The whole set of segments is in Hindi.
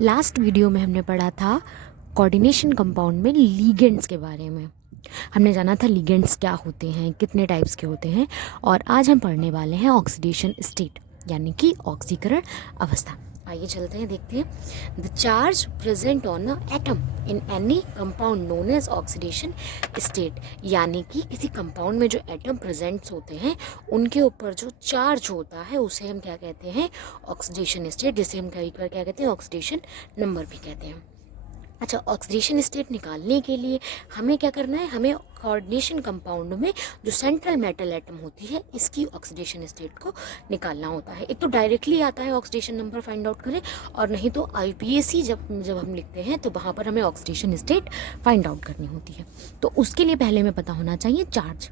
लास्ट वीडियो में हमने पढ़ा था कोऑर्डिनेशन कंपाउंड में लिगेंड्स के बारे में। हमने जाना था लिगेंड्स क्या होते हैं, कितने टाइप्स के होते हैं, और आज हम पढ़ने वाले हैं ऑक्सीडेशन स्टेट यानी कि ऑक्सीकरण अवस्था। आइए चलते हैं, देखते हैं। The charge present on a atom in any compound known as oxidation state, यानी कि किसी कंपाउंड में जो एटम प्रेजेंट्स होते हैं उनके ऊपर जो चार्ज होता है उसे हम क्या कहते हैं, ऑक्सीडेशन स्टेट, जिसे हम कई बार क्या कहते हैं, ऑक्सीडेशन नंबर भी कहते हैं। अच्छा, ऑक्सीडेशन स्टेट निकालने के लिए हमें क्या करना है, हमें कोऑर्डिनेशन कंपाउंड में जो सेंट्रल मेटल एटम होती है इसकी ऑक्सीडेशन स्टेट को निकालना होता है। एक तो डायरेक्टली आता है ऑक्सीडेशन नंबर फाइंड आउट करें, और नहीं तो IUPAC जब हम लिखते हैं तो वहाँ पर हमें ऑक्सीडेशन स्टेट फाइंड आउट करनी होती है। तो उसके लिए पहले हमें पता होना चाहिए चार्ज,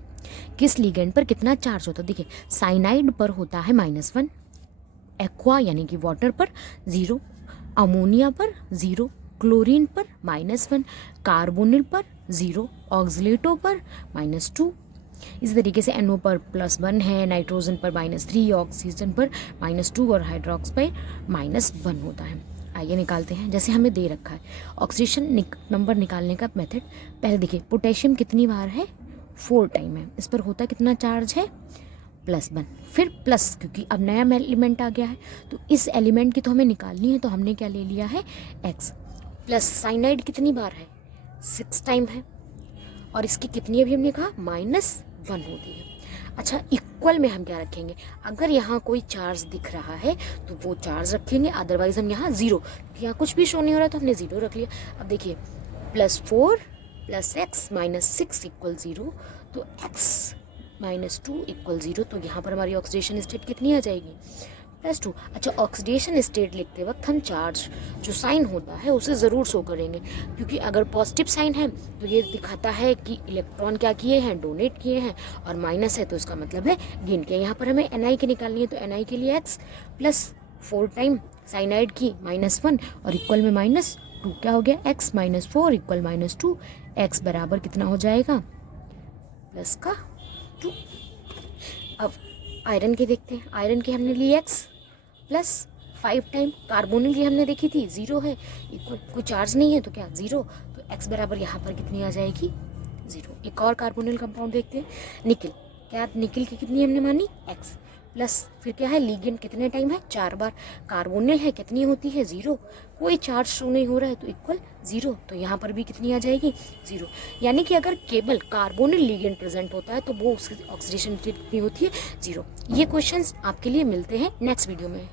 किस लिगेंड पर कितना चार्ज होता है। देखिए, साइनाइड पर होता है -1, एक्वा यानी कि वाटर पर 0, अमोनिया पर 0, क्लोरीन पर -1, कार्बोनिल पर 0, ऑक्सीलेटो पर -2। इसी तरीके से NO पर +1 है, नाइट्रोजन पर -3, ऑक्सीजन पर -2 और हाइड्रोक्स पर -1 होता है। आइए निकालते हैं, जैसे हमें दे रखा है ऑक्सीडेशन नंबर निकालने का मेथड। पहले देखिए, पोटेशियम कितनी बार है, 4 टाइम है, इस पर होता कितना चार्ज है, +1, फिर प्लस, क्योंकि अब नया एलिमेंट आ गया है तो इस एलिमेंट की तो हमें निकालनी है, तो हमने क्या ले लिया है, X प्लस। साइनाइड कितनी बार है, 6 टाइम है, और इसकी कितनी अभी हमने कहा, -1 होती है। अच्छा, इक्वल में हम क्या रखेंगे, अगर यहाँ कोई चार्ज दिख रहा है तो वो चार्ज रखेंगे, अदरवाइज हम यहाँ 0, यहाँ कुछ भी शो नहीं हो रहा तो हमने 0 रख लिया। अब देखिए, +4 + x -6 = 0, तो x -2 = 0, तो यहाँ पर हमारी ऑक्सीडेशन स्टेट कितनी आ जाएगी, +2। अच्छा, ऑक्सीडेशन स्टेट लिखते वक्त हम चार्ज जो साइन होता है उसे ज़रूर शो करेंगे, क्योंकि अगर पॉजिटिव साइन है तो ये दिखाता है कि इलेक्ट्रॉन क्या किए हैं, डोनेट किए हैं, और माइनस है तो इसका मतलब है गेन किया। यहाँ पर हमें Ni की निकालनी है, तो Ni के लिए x प्लस 4 टाइम साइनाइड की -1 और इक्वल में -2, क्या हो गया, x -4 = -2, x बराबर कितना हो जाएगा, प्लस का 2। अब आयरन की देखते हैं, आयरन की हमने ली x प्लस 5 टाइम, कार्बोनिल की हमने देखी थी 0 है, कोई चार्ज नहीं है तो क्या 0, तो x बराबर यहाँ पर कितनी आ जाएगी, 0। एक और कार्बोनिल कंपाउंड देखते हैं, निकिल। क्या निकिल की कितनी हमने मानी, x प्लस, फिर क्या है, लिगेंड कितने टाइम है, 4 बार। कार्बोनिल है, कितनी होती है, 0, कोई चार्ज शो नहीं हो रहा है तो इक्वल 0, तो यहाँ पर भी कितनी आ जाएगी, 0। यानी कि अगर केवल कार्बोनिल लिगेंड प्रेजेंट होता है तो वो उसकी ऑक्सीडेशन कितनी होती है, 0। ये क्वेश्चंस आपके लिए मिलते हैं नेक्स्ट वीडियो में।